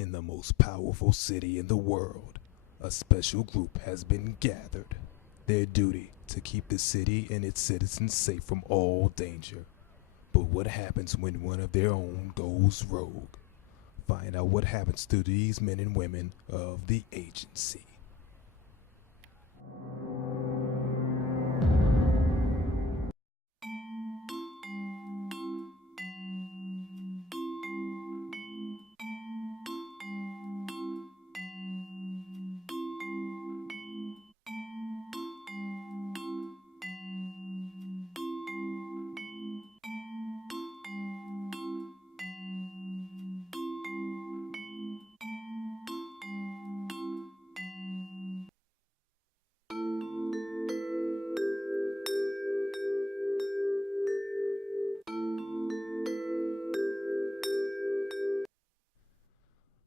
In the most powerful city in the world, a special group has been gathered. Their duty to keep the city and its citizens safe from all danger. But what happens when one of their own goes rogue? Find out what happens to these men and women of the agency.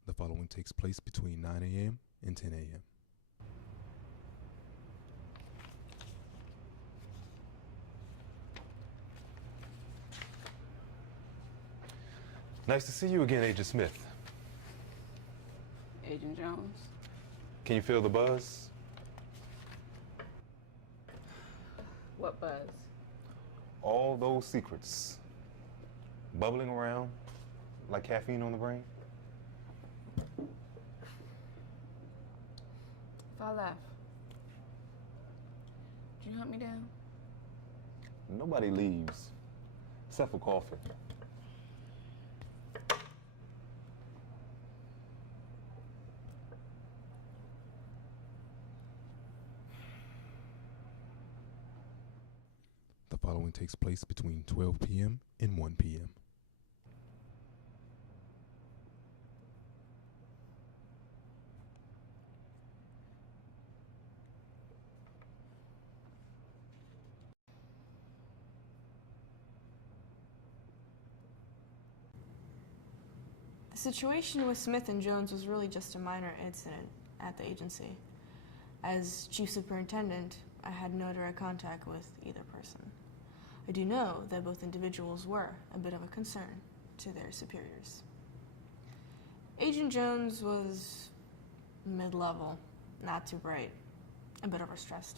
The following takes place between 9 a.m. and 10 a.m. Nice to see you again, Agent Smith. Agent Jones. Can you feel the buzz? What buzz? All those secrets bubbling around like caffeine on the brain? If I left, would you hunt me down? Nobody leaves, except for coffee. The following takes place between 12 p.m. and 1 p.m. The situation with Smith and Jones was really just a minor incident at the agency. As chief superintendent, I had no direct contact with either person. I do know that both individuals were a bit of a concern to their superiors. Agent Jones was mid-level, not too bright, a bit overstressed.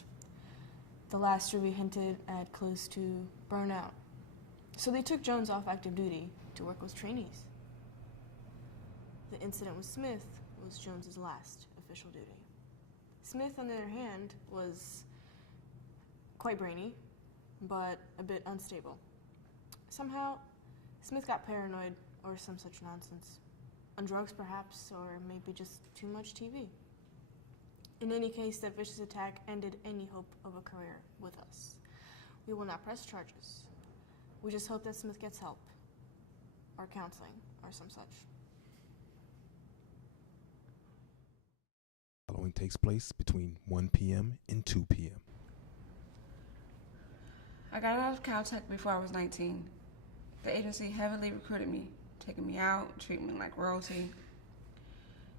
The last review hinted at close to burnout, so they took Jones off active duty to work with trainees. The incident with Smith was Jones's last official duty. Smith, on the other hand, was quite brainy, but a bit unstable. Somehow, Smith got paranoid or some such nonsense. On drugs, perhaps, or maybe just too much TV. In any case, that vicious attack ended any hope of a career with us. We will not press charges. We just hope that Smith gets help, or counseling, or some such. The following takes place between 1 p.m. and 2 p.m. I got out of Caltech before I was 19. The agency heavily recruited me, taking me out, treating me like royalty.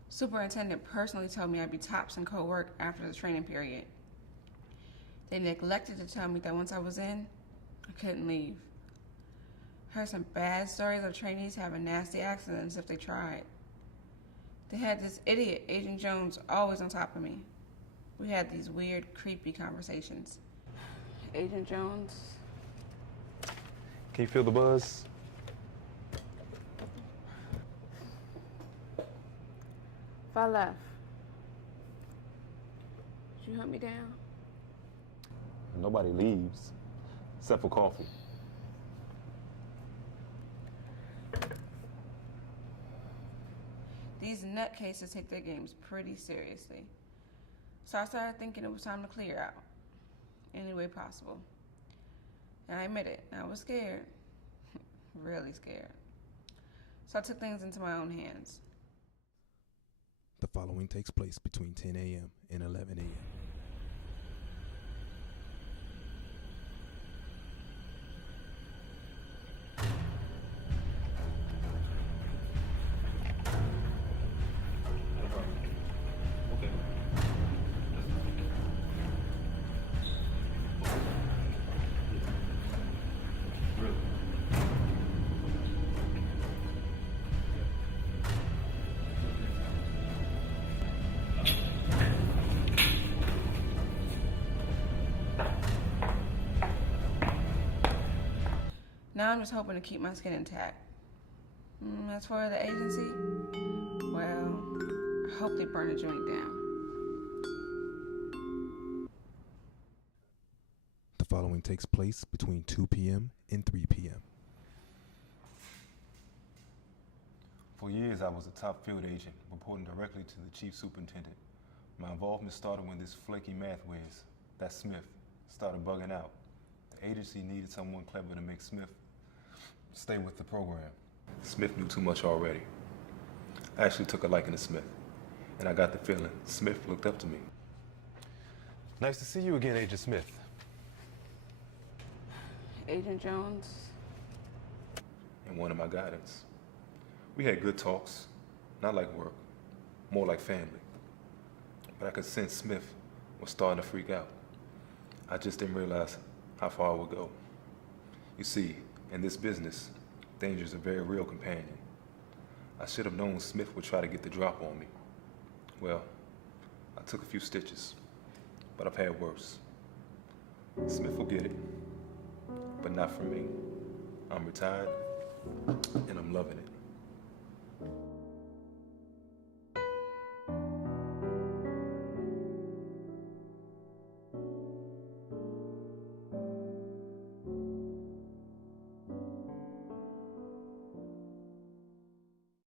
Superintendent personally told me I'd be tops in co-work after the training period. They neglected to tell me that once I was in, I couldn't leave. Heard some bad stories of trainees having nasty accidents if they tried. They had this idiot, Agent Jones, always on top of me. We had these weird, creepy conversations. Agent Jones. Can you feel the buzz? If I left, would you hunt me down? Nobody leaves, except for coffee. These nutcases take their games pretty seriously. So I started thinking it was time to clear out, any way possible. And I admit it, I was scared, really scared. So I took things into my own hands. The following takes place between 10 a.m. and 11 a.m. I'm just hoping to keep my skin intact. As for the agency, well, I hope they burn the joint down. The following takes place between 2 p.m. and 3 p.m. For years, I was a top field agent, reporting directly to the chief superintendent. My involvement started when this flaky math whiz, that Smith, started bugging out. The agency needed someone clever to make Smith stay with the program. Smith knew too much already. I actually took a liking to Smith, and I got the feeling Smith looked up to me. Nice to see you again, Agent Smith. Agent Jones? And one of my guidance. We had good talks, not like work, more like family. But I could sense Smith was starting to freak out. I just didn't realize how far it would go. You see, in this business, danger is a very real companion. I should have known Smith would try to get the drop on me. Well, I took a few stitches, but I've had worse. Smith will get it, but not from me. I'm retired, and I'm loving it.